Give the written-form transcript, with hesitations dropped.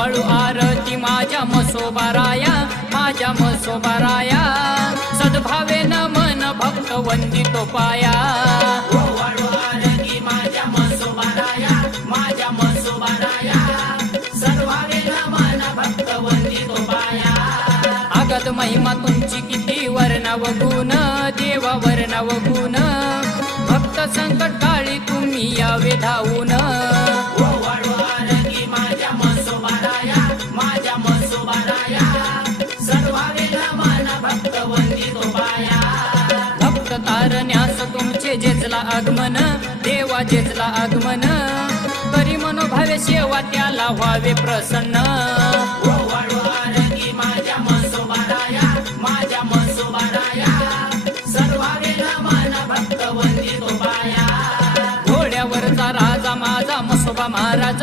वाळू आरती माझ्या मसोबाराया, माझ्या मसोबाराया, सद्भावे नमन भक्त वंदितो पाया। वाळू आरती माझ्या मसोबाराया, माझ्या मसोबाराया, सद्भावे नमन भक्त वंदितो पाया। अगद महिमा तुमची किती वर्णव गुण, देवा वर्णव गुण, भक्त संकट काळी तुम्ही यावे धावून। वाळू आरती माझ्या मसोबाराया, माझ्या मसोबाराया, सद्भावे नमन भक्त वंदितो पाया। भक्त तारण्यास तुमचे जेजला आगमन, देवा जेजला आगमन, करी मनोभावे सेवा त्याला व्हावे प्रसन्न। वाळू आरती माझ्या मसोबाराया, माझ्या मसोबाराया, सद्भावे नमन भक्त वंदितो पाया। घोड्यावरचा राजा माझा मसोबा महाराज,